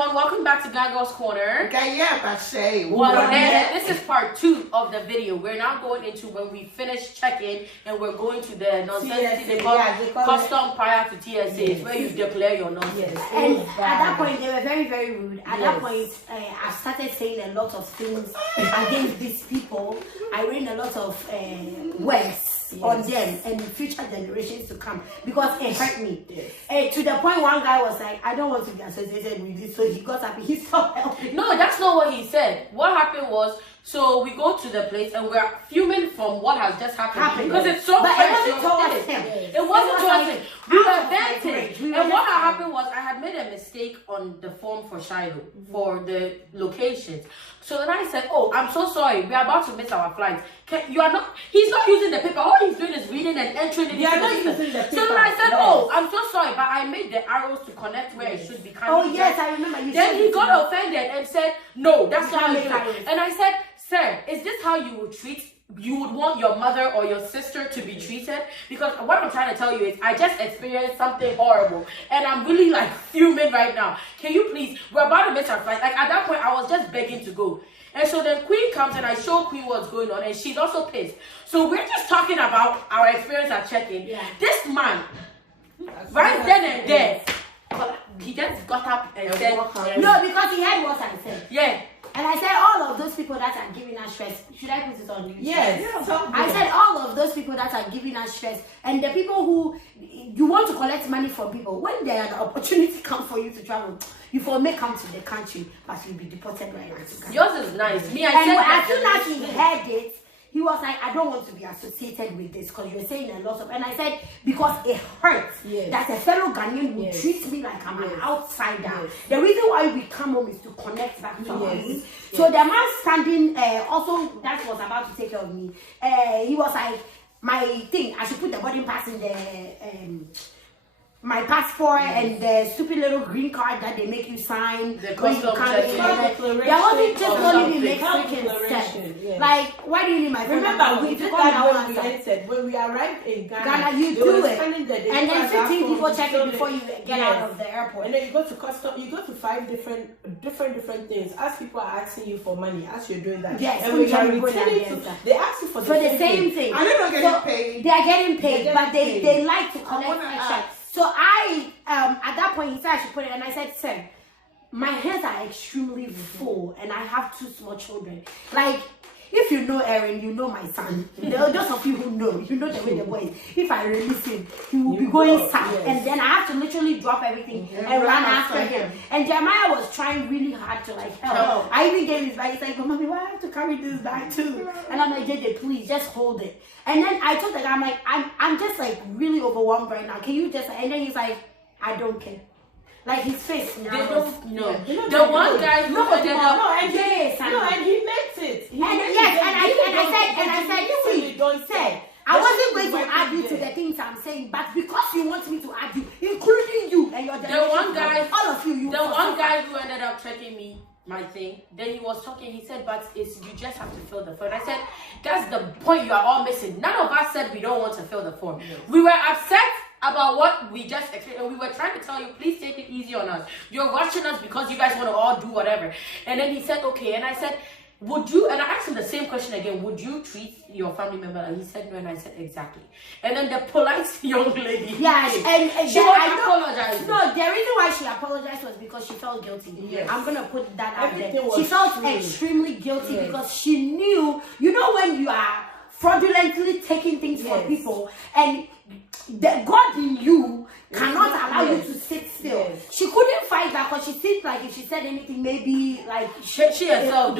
everyone, welcome back to Guy Girls Corner. This is part 2 of the video. We're now going into when we finish check-in and we're going to the nonsense they call custom prior to TSA, where you declare your nonsense. Yes. And at that point, they were very, very rude. At that point, I started saying a lot of things against these people. I read a lot of words on them and future generations to come because it hurt me. To the point one guy was like, I don't want to be associated with this, so he got up and he stopped helping. No, that's not what he said. What happened was, so we go to the place and we're fuming from what has just happened because it's so but fresh. it wasn't towards him. It wasn't towards him. We were venting. And what happened was I had made a mistake on the form for Shiloh for the locations. So then I said, oh, I'm so sorry. We're about to miss our flight. He's not using the paper. All he's doing is reading and entering it into the system. So then I said, oh, I'm so sorry, but I made the arrows to connect where it should be. Oh, yes, I remember. Then he got offended and said, no, that's not how you do it. And I said, sir, is this how you would want your mother or your sister to be treated? Because what I'm trying to tell you is I just experienced something horrible and I'm really like fuming right now. Can you please, we're about to miss our flight. Like at that point I was just begging to go. And so then Queen comes and I show Queen what's going on and she's also pissed. So we're just talking about our experience at check-in. This man, right then and there, he just got up and said, no, because he heard what I said. Yeah. And I said, all of those people that are giving us stress, should I put it on you? Yes. I said, all of those people that are giving us stress, and the people who, you want to collect money from people, when there an opportunity comes for you to travel, you may come to the country, but you'll be deported right now. Yours is nice. Me, I said as soon as he heard it, he was like, I don't want to be associated with this because you're saying a lot of, and I said, because it hurts that a fellow Ghanaian will treat me like I'm an outsider. The reason why we come home is to connect back to our roots. So the man standing, also that was about to take care of me, he was like, my thing, I should put the boarding pass in the, my passport and the stupid little green card that they make you sign when you come in. There wasn't just only make freaking sense. Like, why do you need my phone? Remember, we did that when we arrived in Ghana. You do it, and then 15 people check it before you get out of the airport. And then you go to custom. You go to 5 different things. As people are asking you for money, as you're doing that. Yes, and when you're returning, they ask you for the same thing. Are they not getting paid? They are getting paid, but they like to collect extra. So I, at that point, he said I should put it, and I said, sir, my hands are extremely full, and I have 2 small children. Like, if you know Aaron, you know my son. Those of you who know, you know the way the boy is. If I release him, he will be going south, and then I have to literally drop everything and run after him. And Jeremiah was trying really hard to like help. I even gave his bag. He's like, but mommy, why I have to carry this bag too? And I'm like, JJ, please just hold it. And then I told the guy, I'm like, I'm just like really overwhelmed right now. Can you just? And then he's like, I don't care. Like his face. The one guy who and he makes it. And I said, I wasn't going to add you to the things I'm saying, but because you want me to add you, including you and your one guy, all of you. The one guy who ended up checking me, my thing, then he was talking, he said, but you just have to fill the form. I said, that's the point you are all missing. None of us said we don't want to fill the form. We were upset about what we just experienced, and we were trying to tell you, please take it easy on us. You're watching us because you guys want to all do whatever. And then he said, okay. And I said, would you, and I asked him the same question again, would you treat your family member? And he said no, and I said exactly. And then the polite young lady, she was apologizing. No, the reason why she apologized was because she felt guilty. I'm gonna put that out there. She felt extremely guilty because she knew, you know, when you are fraudulently taking things from people, and the God in you cannot allow you to sit still. She couldn't fight back because she seemed like if she said anything, maybe like she herself.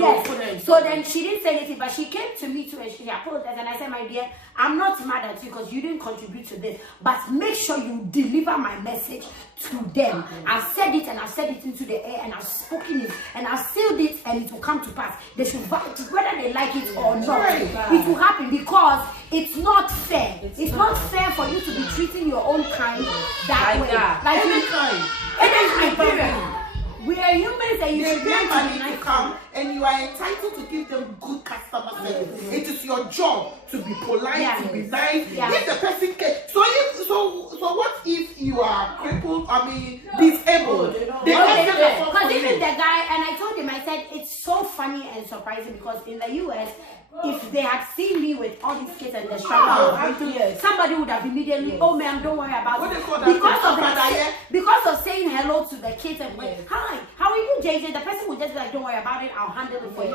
So then she didn't say anything, but she came to me too and she apologized. And I said, my dear, I'm not mad at you because you didn't contribute to this, but make sure you deliver my message to them. I've said it and I've said it into the air and I've spoken it and I've sealed it and it will come to pass. They should vote whether they like it or not. It will happen because it's not fair. It's not fair for you to be treating your own kind that way. Like any kind. Any kind. We are humans and you should pay money to come and you are entitled to give them good customer service. It is your job to be polite, to be nice. If the person can, so what if you are crippled people, disabled. They don't can't afford Because for even you. the guy, and I told him, I said, it's so funny and surprising because in the US, if they had seen me with all these kids and the struggle, somebody would have immediately, oh man, don't worry about What it. they call that? Because of saying hello to the kids and hi, how are you, JJ? The person would just be like, don't worry about it, I'll handle it for you.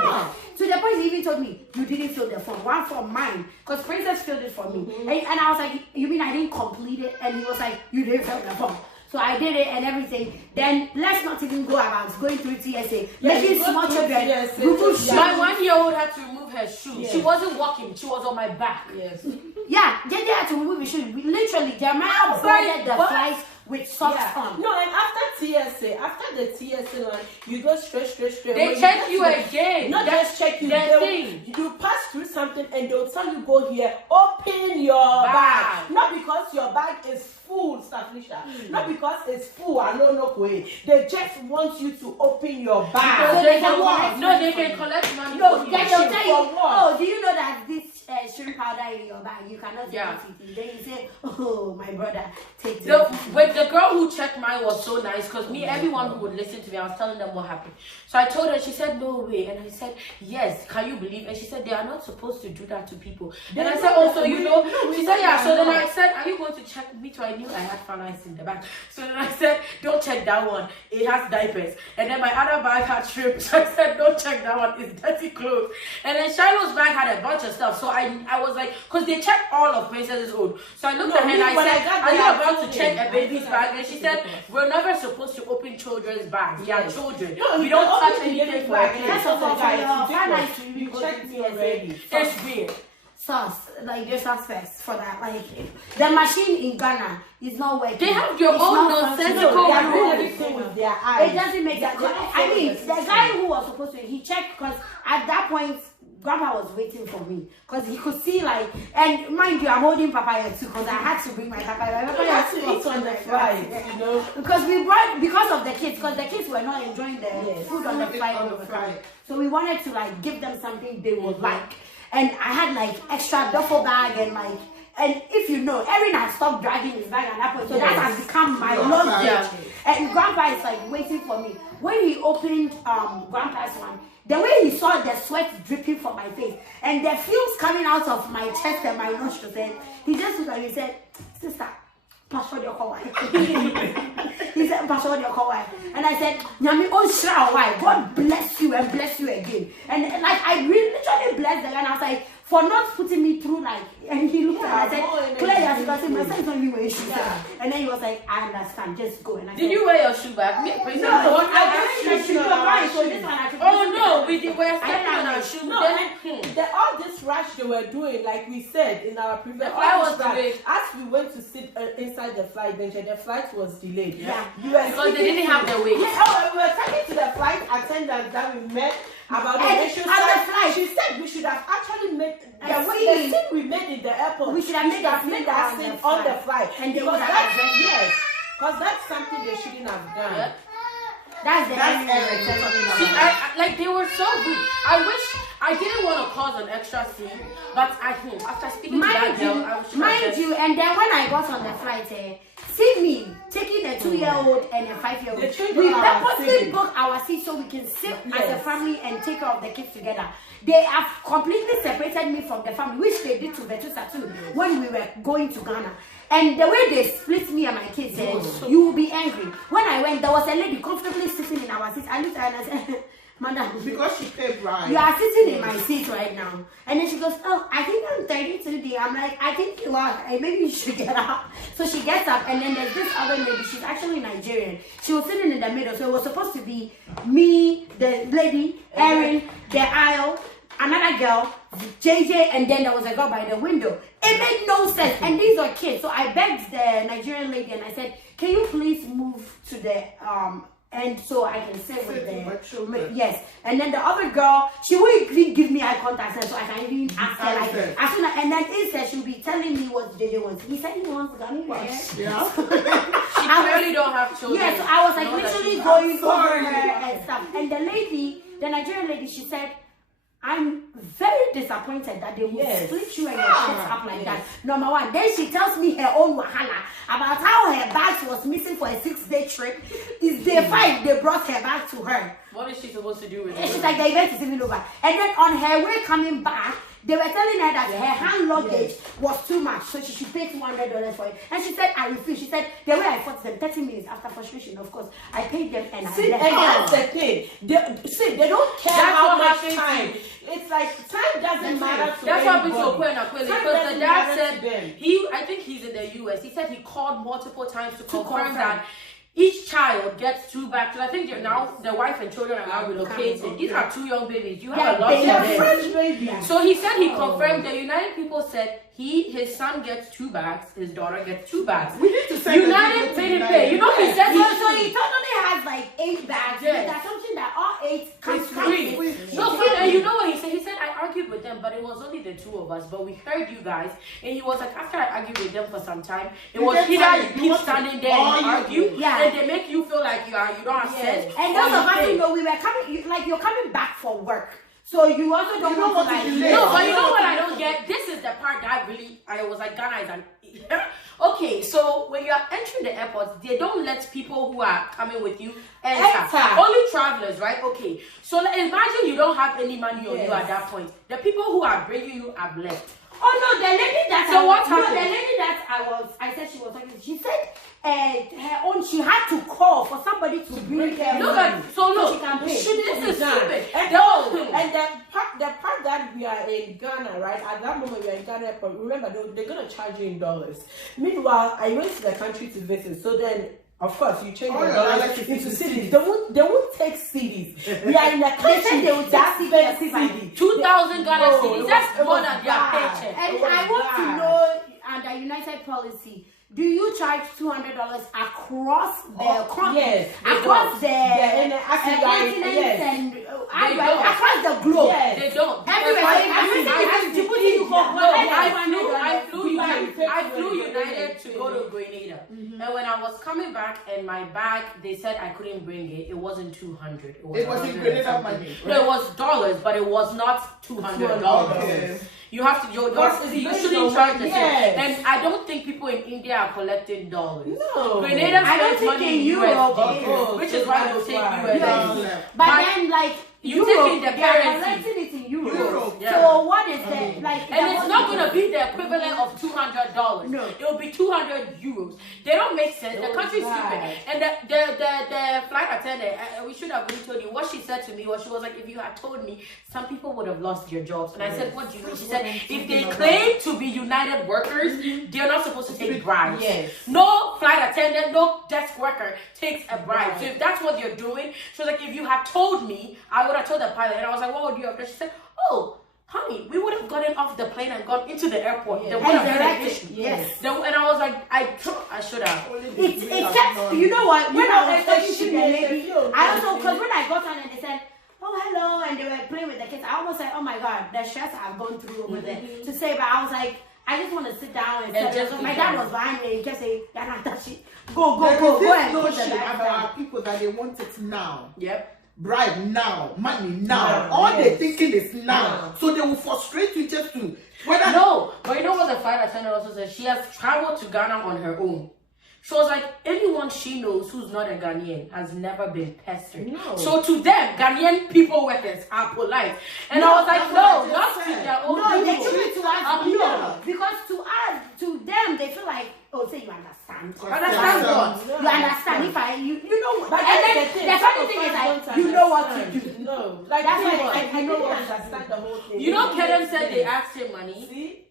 To the point he even told me, you didn't fill the form, one from mine, because Princess filled it for me. And I was like, you mean I didn't complete it? And he was like, you didn't fill the form. So I did it and everything. Then let's not even go about going through TSA. Making small children remove shoes. My 1-year-old had to remove her shoes. Yes. She wasn't walking. She was on my back. Yes. Yeah, they had to remove his shoes. Literally, Jeremiah boarded the flight with socks on. No, and after the TSA line, you go straight. They check you again. Not just check you. You pass through something and they'll tell you go here, open your bag. Not because your bag is full, Staflisha. Not because it's full. I don't know way. They just want you to open your bag. So they can collect money. No, they'll tell you. Oh, do you know that this shrimp powder in your bag? You cannot take it. Then you say, oh, my brother, take it. The girl who checked mine was so nice because everyone who would listen to me, I was telling them what happened. So I told her, she said, no way. And I said, yes, can you believe? And she said, they are not supposed to do that to people. And I said, oh, so you know? She said, yeah. So then I said, are you going to check me too? I knew I had fun ice in the back. So then I said, don't check that one. It has diapers. And then my other bag had shrimp. So I said, don't check that one. It's dirty clothes. And then Shiloh's bag had a bunch of stuff. So I was like, because they checked all of Princess's old. So I looked at her and I said, are you about to check a baby's bag? And she said, we're never supposed to open children's bags. They are children. No, we don't touch anything for kids. That's also for you checked me already. It's weird. Sauce, like your sauce first for that. Like the machine in Ghana is not working. They have your own nonsensical everything with their eyes. It doesn't make that. I mean, the guy who was supposed to, he checked because at that point, Grandpa was waiting for me because he could see like, and mind you, I'm holding papaya too because I had to bring my papaya. My papaya had to eat on the flight, you know. Because we brought because of the kids, because the kids were not enjoying the food on the flight. So we wanted to like give them something they would like. And I had like extra duffel bag and like, and if you know, Erin had stopped dragging his bag at that point, so that has become my luggage. And Grandpa is like waiting for me. When he opened Grandpa's one, the way he saw the sweat dripping from my face and the fumes coming out of my chest and my nostrils, and he just looked at me and said, sister, pass on your call. He said, pass on your call. And I said, Nyami, oh, shra, why? God bless you and bless you again. And like, I really literally blessed the guy. And I was like, for not putting me through, like, and he looked at me and I said, Claire, you have to my son is not even wearing shoes. And then he was like, I understand, just go. And I said, did you wear your shoe back? No, I didn't shoe back. So this one I could we did wear stepping on our shoes. No, all this rush they were doing, like we said in our previous delayed. as we went to sit inside the flight bench, and the flight was delayed. Yeah. Because they didn't have the weight. Yeah, we were talking to the flight attendant that we met about the issue. She said we should have actually made the scene we made in the airport. We should have made that scene on the flight. And they would have because that's something they shouldn't have done. Yeah. That's the like they were so good. I wish I didn't want to cause an extra scene, but after speaking to that girl, I was mind you, and then when I got on the flight, see me taking a 2-year-old and a 5-year-old. We purposely booked our seats so we can sit as a family and take care of the kids together. They have completely separated me from the family, which they did to Vetusa too when we were going to Ghana. And the way they split me and my kids, you will be angry. When I went, there was a lady comfortably sitting in our seats. I looked at her and I said, Madam, because she paid right. You are sitting in my seat right now. And then she goes, oh, I think I'm 32. I'm like, I think you are. Maybe you should get up. So she gets up, and then there's this other lady. She's actually Nigerian. She was sitting in the middle. So it was supposed to be me, the lady, Erin, the aisle, another girl, JJ, and then there was a girl by the window. It made no sense. And these are kids. So I begged the Nigerian lady and I said, can you please move to the and so I can sit with the yes. And then the other girl, she won't even give me eye contact, so I can even ask her like as soon as, and then instead she'll be telling me what JJ wants. He said he wants Ghanaian. Yeah. She clearly don't have children. Yes, so I was like literally going over her and stuff. And the lady, the Nigerian lady, she said, I'm very disappointed that they would split you and your kids up like that. Number one. Then she tells me her own wahala about how her bags was missing for a 6-day trip. It's day 5 they brought her back to her. What is she supposed to do with it? And she's like, the event is even over. And then on her way coming back, they were telling her that her hand luggage was too much, so she should pay $200 for it. And she said, I refuse. She said, the way I fought them, 30 minutes after frustration, of course, I paid them and I left. And that's the thing. They don't care how much time. It's like time doesn't matter to That's what happened to anybody. Aquila, because the dad said I think he's in the US. He said he called multiple times to confirm that each child gets 2 bags. I think now the wife and children are now relocated. These are 2 young babies. You have a lot of them. French babies. So he said he confirmed. The United people said his son gets 2 bags, his daughter gets 2 bags. We need to send United made it pay. You know he said So he totally has like 8 bags. With the assumption that all 8 comes free. No, and you know what he said? He said, I argued with them, but it was only the 2 of us. But we heard you guys. And he was like, after I argued with them for some time, it was either you keep standing there and argue, and they make you feel like you don't have sense. And those of us who know we were coming, like you're coming back for work. So you also don't want to like... No, but you know what I don't get? This is the part that I was like, Ghana is an... Okay, so when you're entering the airport, they don't let people who are coming with you enter. Only travelers, right? Okay. So imagine you don't have any money on you at that point. The people who are bringing you have left. Oh no, the lady that what happened? No, the lady that I said she was talking to, she said her own, she had to call for somebody to bring her money. So she can pay. This is stupid. And the part that we are in Ghana, right? At that moment we are in Ghana, remember they're gonna charge you in dollars. Meanwhile, I went to the country to visit, so then of course you change the dollars into cedis. They won't take cedis. We are in a country they would take cedis. 2,000 Ghana cedis. That's more than their paycheck. And I want to know, under United policy, do you charge $200 across the continent? Across the continent and across the globe? Yes. They don't. I flew United to go to Grenada. And when I was coming back and my bag, they said I couldn't bring it. It wasn't 200. It was in Grenada money. No, it was dollars, but it was not $200. You have to, you shouldn't charge the same. And I don't think people in India are collecting dollars. No. Grenada spends money in Europe, which is why they'll take USD. But then, like, you taking the currency. collecting it in Europe. Yeah. So what is that? Like, and it's not going to be the equivalent of $200. No. It will be 200 euros. They don't make sense. The country's stupid. And the flight attendant, we should have really told you. What she said to me was, she was like, if you had told me, some people would have lost their jobs. And I said, what do you mean? She said, if they claim to be United workers, they're not supposed to take bribes. Yes. No flight attendant, no desk worker takes a bribe. So if that's what you're doing, she was like, if you had told me, I would have told the pilot. And I was like, what would you have done? She said, oh, honey, we would have gotten off the plane and gone into the airport. There would have been an issue. Yes. And I was like, I should have. It's just, you know what? When I was talking to the lady, I also, because when I got on and they said, oh, hello, and they were playing with the kids, I almost said, oh my God, the stress I've gone through over there to say, but I was like, I just want to sit down and say, my dad was behind me and he kept saying, Yana, touch it. Go and put the bag about down. people that they want it now. Yep. Bribe now, money now. All they're thinking is now. So they will frustrate you just to No, but you know what the flight attendant also said? She has traveled to Ghana on her own. She was like, anyone she knows who's not a Ghanaian has never been pestered. No. So to them, Ghanaian people workers are polite. And I was like, no, not to their own No, they people. treat it to us. No, because to us, to them, they feel like, oh, say you understand. Understand what? You understand if you know. But and then the funny thing is like, you know what to do. No, like That's why why I know what understand the whole thing. You know, Kedem said they asked him money. See?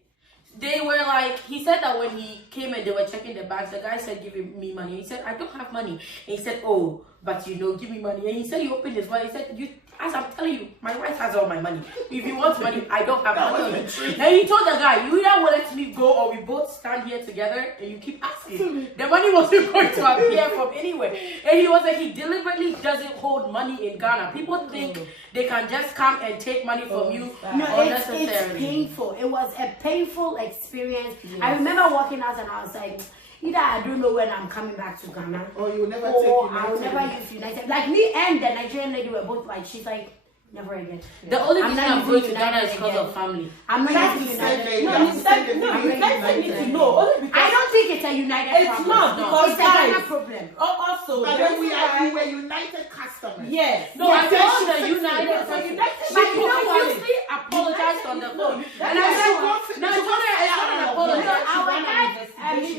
They were like, he said that when he came and they were checking the bags, the guy said, give me money. He said, I don't have money. And he said, oh, but you know, give me money. And he said, he opened his wallet. He said, as I'm telling you, my wife has all my money. If you want money, I don't have money. And he told the guy, you either will let me go or we both stand here together and you keep asking. The money wasn't going to appear from anywhere. And he was like, he deliberately doesn't hold money in Ghana. People think they can just come and take money from you unnecessarily. It's painful. It was a painful experience. Yes. I remember walking out and I was like, either I don't know when I'm coming back to Ghana, or you will never or I will never use United. Like me and the Nigerian lady were both like, she's like, Never again. The only I'm reason not I'm going to using Ghana is United because again. of family. I'm not That's using the United. same No, thing. you said you need to know. Only because I don't think it's a United it's problem. not because It's a Ghana guys. problem. Also, But the then we reason why- were United customers. Yes. No, yes, I yes, told she the fixed it. United. Yes, so United She fixed it. profusely apologized on the phone. And I said, no, it's not an apology. Our dad,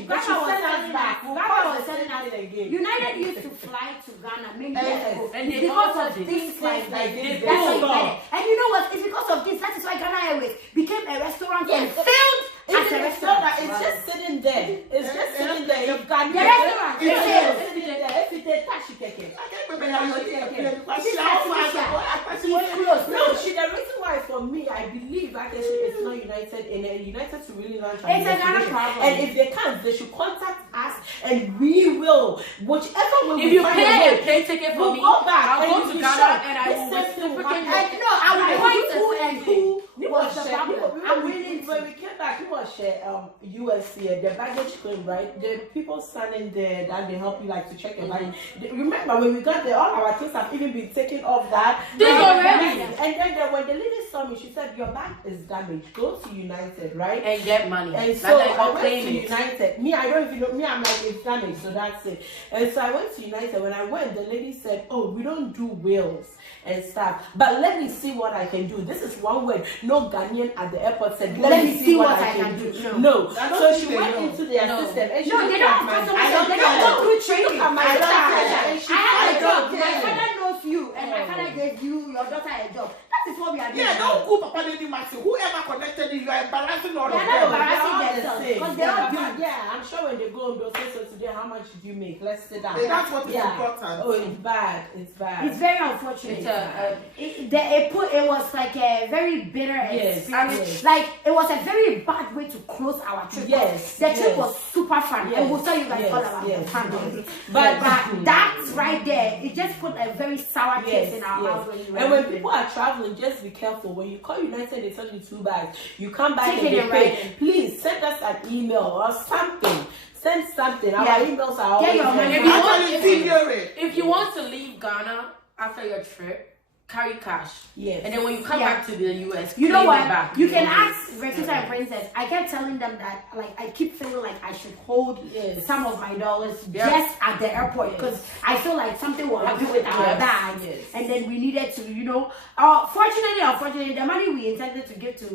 But she sent us back. Ghana was telling us again. United used to fly to Ghana many years ago. And It's they because also of did. things like Like this. this, That's why they you stop. get it. And you know what? It's because of this. That is why Ghana Airways became a restaurant and Yes. failed as a It's not restaurant. that it's just sitting there. It's just sitting there. You've got The restaurant, It's it just failed. sitting there. If it touch, you take it. I can't remember how you did it. This is close. No, the reason why for me, I believe actually it's not United and United to really launch an It's a Ghana investigation. problem. And if they can't, they should contact us and we will, whichever way If we you find pay a a way, plane ticket for we'll me, go back I'll and go you'll to be Ghana shocked. and I will The same thing will reciprocate. happen. And no, I will point who and who We was was the share, problem. I'm willing when to. we came back, we was share USC, the baggage claim, right? The people standing there that they help you like to check your baggage. Remember when we got there, all our things have even been taken off that. They already. And then when the lady saw me, she said, "Your bag is damaged. Go to United, right?" And get money. And Like so I I got went to claim it. United. Me, I don't even know. Me, I'm like, it's damaged, so that's it. And so I went to United. When I went, the lady said, "Oh, we don't do wills and stuff. But let me see what I can do." This is one word. No Ghanaian at the airport said, "Let me see what I can do." No. I don't So think she they went know. into their No. system and she No, looked they at don't. my- Customer I service, don't they don't care. go through training. Look at my I don't daughter care. and she- I have a I job. don't My care. father knows you, and my father gave you your daughter a job. That is what we are doing. Yeah, don't go Papa Lady Maxi. Whoever connected you, you are embarrassing all They of are not them. embarrassing They're all the themselves same. because they all do. Yeah, I'm sure when they go on those say so today, how much did you make? Let's sit down. That's what is Yeah. important. Oh, it's bad. It's bad. It's very unfortunate. It was like a very bitter Yes, experience. yes. Like it was a very bad way to close our trip. Yes, the trip yes. was super fun, Yes, and we'll tell you guys yes, all about yes, the fun. yes. But But- that's right there. It just put a very sour taste in our mouth when you were And when leaving. people are traveling, just be careful. When you call United, they tell you 2 bags. You come back Take and it they in pay. writing. Please send us an email or something. Send something. Our Yeah. emails are always Get your money. If you I want- Actually, video it. If you want to leave Ghana after your trip, carry cash. Yes. And then when you come Yeah. back to the US, You know claim what? it back. You can ask Rekita and Princess. I kept telling them that, like, I keep feeling like I should hold Yes. some of my dollars Yeah. just at the airport because I feel like something will happen with our Yes. bags, Yes. and then we needed to, unfortunately, the money we intended to give to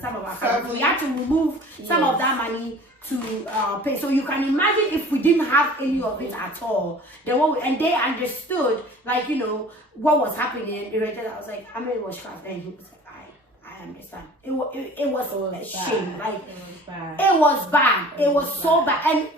some of our friends, we had to remove some of that money to pay. So you can imagine if we didn't have any of it at all, then and they understood, like, what was happening. I was like, I mean, it was craft, and he was like, I understand. It was a shame. Like it was bad. It was so bad. And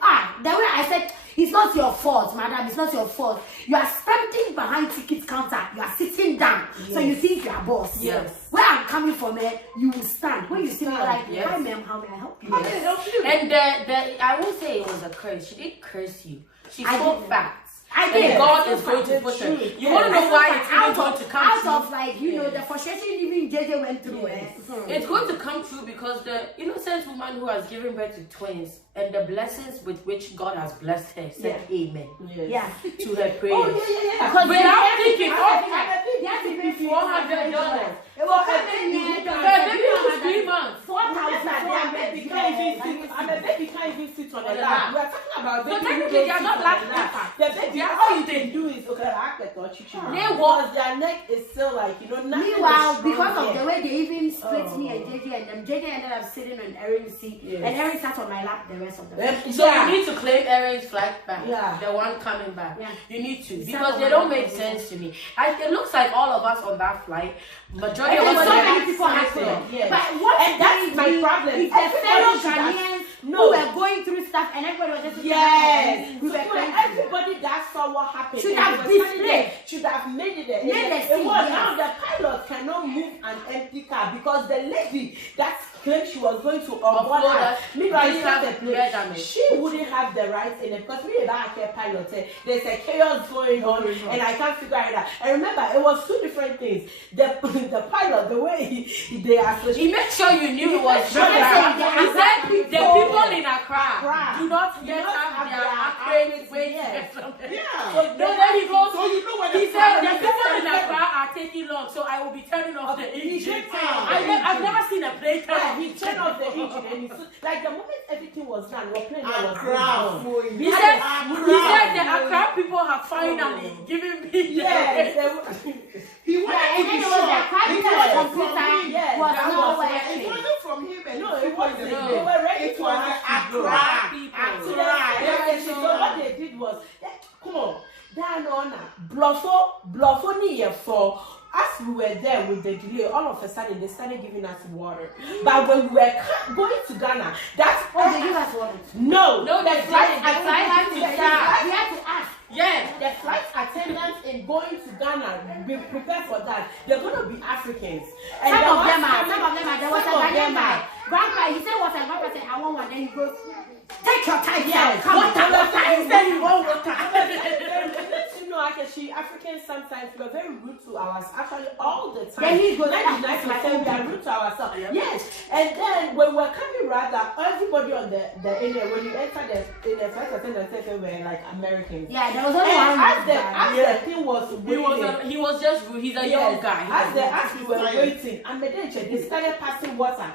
the way I said, it's not your fault, madam. It's not your fault. You are standing behind ticket counter. You are sitting down. Yes. So you think you are boss. Yes. Where I'm coming from, you will stand. When you see me, like, Yes. hi ma'am, how may I help you? How can I help you? And I won't say it was a curse. She didn't curse you. She I spoke didn't. facts. I And did. God is going to push her. You want to know why it's even going to come out true? of like the frustration even JJ went through. It's going to come true because the innocent woman who has given birth to twins and the blessings with which God has blessed her said amen Yes. Yeah. to her prayers. Oh, yeah. Because Without thinking, they have to pay $400. It will come in here. The baby was 3 months. 4,400. And the baby can't even sit on the lap. We are talking about So baby technically, who they are don't not sit on lap the lap. lap. The baby, They are all you something. can do is They because walk. their neck is still like nothing. Meanwhile, is strong because of yet. the way they even split Oh. me and JJ, and then JJ ended up sitting on Erin's seat, Yes. and Erin sat on my lap the rest of the day. So you need to claim Erin's flight back. Yeah. The one coming back. Yeah. You need to. It's Because not they on don't my make lap. sense to me. And it looks like all of us on that flight, majority And of there us were so are many people like, happy. Yes. But what And that's my problem. It's the Everybody fellow should have- Ghanaians No. who were going through stuff, and everybody was just Yes. we So were crazy. everybody that saw what happened Should and have was standing displayed. there should have made it there. Made It the was scene, yes. now the pilot cannot move an empty car because the lady that claimed she was going to onboard Offload us. us. Meanwhile, This you have have the bear plane. damage. She wouldn't have the rights in it because we about a pilot. There's a chaos going on, and I can't figure it out. And remember, it was 2 different things. The pilot, the way they are. He made sure you knew it was made sure Accra. that He said the people in Accra Accra do not yet have their accurate weight. Yes. Yeah. No, then he goes, So you know when he the said the problem people is. in Accra are taking long, so I will be turning off the engine. I've never seen a plane turn off. He turned off the engine and like the moment everything was done, your plane was Accra. He said the Accra people have finally given me. Yes. He wanted to be It sure. wasn't from him and no, the it wasn't. people. They were ready It for was us the to go. Accra. So what they did was, come on, down on bluffo near for. As we were there with the delay, all of a sudden they started giving us water. But when we were going to Ghana, that's they give us water. No, the flight had to start. We had to ask. Yes. The flight attendants in going to Ghana, be prepared for that. They're going to be Africans. And Some of them are. There was a Ghanaian guy. Grandpa, he said what? Grandpa said, I want one. Then he goes, take your time. Yes. Water. He said he won't water. You know, Africans sometimes we're very rude to ours. Actually, all the time. Then he goes, 99% we are rude to ourselves. Yes. And then when we're coming, everybody on the area, when you enter the flight attendant said we're like Americans. Yeah, there was only And one. as the thing was waiting, He was just rude. He's a young guy. As we were waiting, and they started passing water.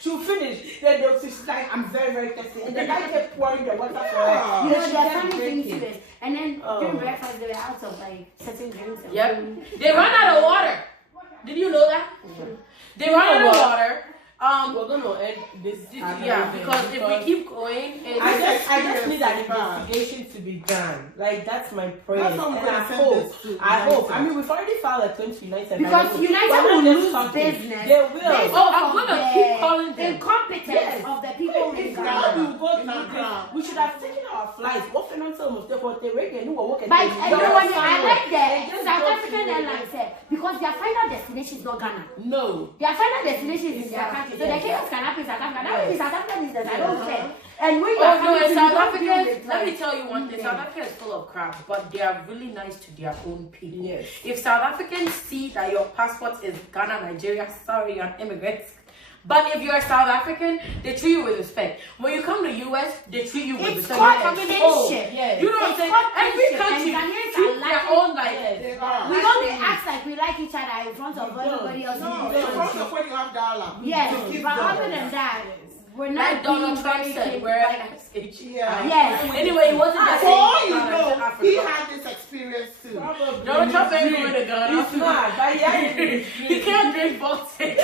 She'll finish. Then she's like, I'm very, very thirsty. And the guy kept pouring the water for her. You know, there are funny things to it. And then during breakfast, they were out of like certain drinks. Yep. They run out of water. Did you know that? They run out of water. We're going to end this. Because if we keep going, I just need an investigation to be done. Like, that's my prayer. That's what I hope. I mean, we've already filed a 2019. Because United will lose business. They will. I'm going to keep calling them. Incompetence of the people in Ghana. We should have taken our flights. What financial mistake was the radio? But everyone, I like the South African Airlines because their final destination is not Ghana. No. Their final destination is their country. So the chaos can happen in South Africa. That means South African is that I don't care. And when you're in South Africa, let me tell you one thing. South Africa is full of crap, but they are really nice to their own people. Yes. If South Africans see that your passport is Ghana, Nigeria, sorry, you're an immigrant. But if you're South African, they treat you with respect. When you come to US, they treat you with respect. It's combination. You know what I'm saying? Every country treats their own like. We don't act like we like each other in front of everybody else. No, in front of when you have dollar. Yes, but other than that, we're not like Donald Trump said, we're Yes. Anyway, it wasn't that. For all you know, he had this experience too. Donald Trump ain't going to Ghana. He's not, but he can't drink Baltic.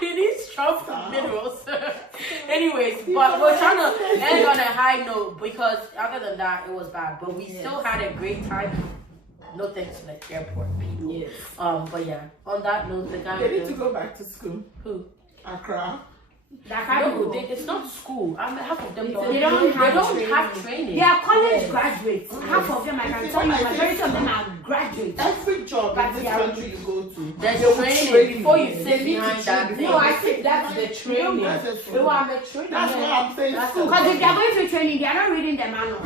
He needs Trump minerals. Anyways, but we're trying to end on a high note because other than that, it was bad. But we still had a great time. No thanks to the airport people. Yes. But yeah, on that note, the guy. They need to go back to school. Who? Accra. No, it's not school. I mean, half of them don't. They don't have training. They are college graduates. Half of them, I can tell you, majority of them are graduates. Every job in this country you go to, there's training before you sit behind that thing. No, I think that's the training. That's That's what I'm saying. Because if they are going through training, they are not reading the manual.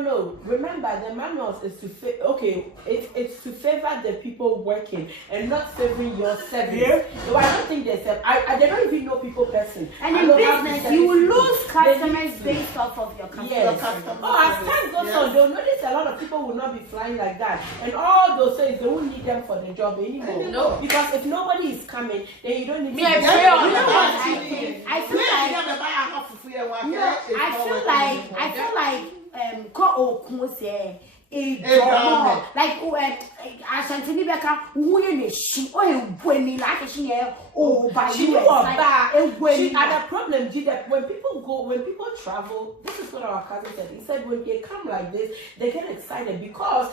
No. Remember, the manuals is to it's to favor the people working and not favoring your service. Yeah. So I don't think they don't even know people person. And in business, you will lose customers based off of your customer. Yes. As time goes on, they'll notice a lot of people will not be flying like that. And all those things, they won't need them for the job anymore. No. Because if nobody is coming, then you don't need me. I feel like Ashantini Beka, who in she or when me like she by you and the problem is that when people travel, this is what our cousin said. He said when they come like this, they get excited because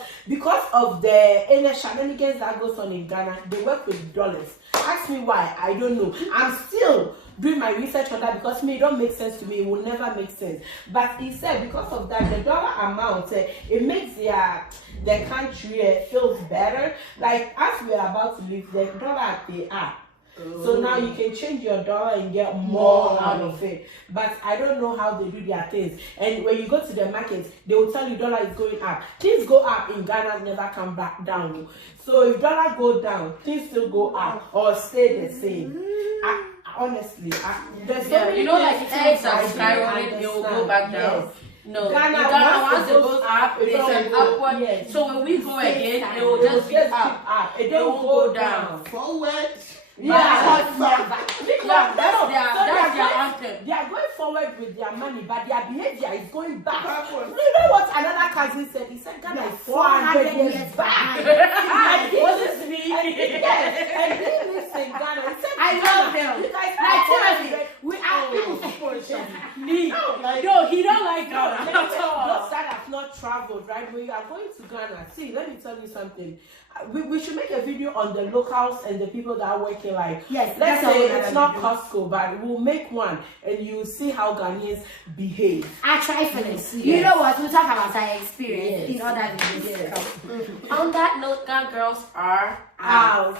of the shenanigans that goes on in Ghana. They work with dollars. Ask me why, I don't know. I'm still doing my research on that because it don't make sense to me. It will never make sense. But he said because of that, the dollar amount it makes the country feels better. Like as we are about to leave, the dollar they are. So now you can change your dollar and get more out of it. But I don't know how they do their things. And when you go to the market, they will tell you dollar is going up. Things go up in Ghana, never come back down. So if dollar go down, things still go up or stay the same. Honestly, there's so many like eggs are skyrocketing, they will go back down. No, Ghana, once it goes up, it's an upward. Yes. So when we go again, it will just be up. It don't go down. Forward. That's their anthem. They are going forward with their money, but their behavior is going back. You know what another cousin said? He said Ghana is 400 years back. What is me? Yes, and he lives in Ghana. He said, I love them. You guys Like, we are Me. No, he don't like Ghana. Those that have not traveled, right? When you are going to Ghana, see, let me tell you something. We should make a video on the locals and the people that are working. Like, yes, let's say it's not Costco, but we'll make one and you see how Ghanaians behave. I try for this. You know what? We'll talk about our experience in other videos. On that note, girls are out.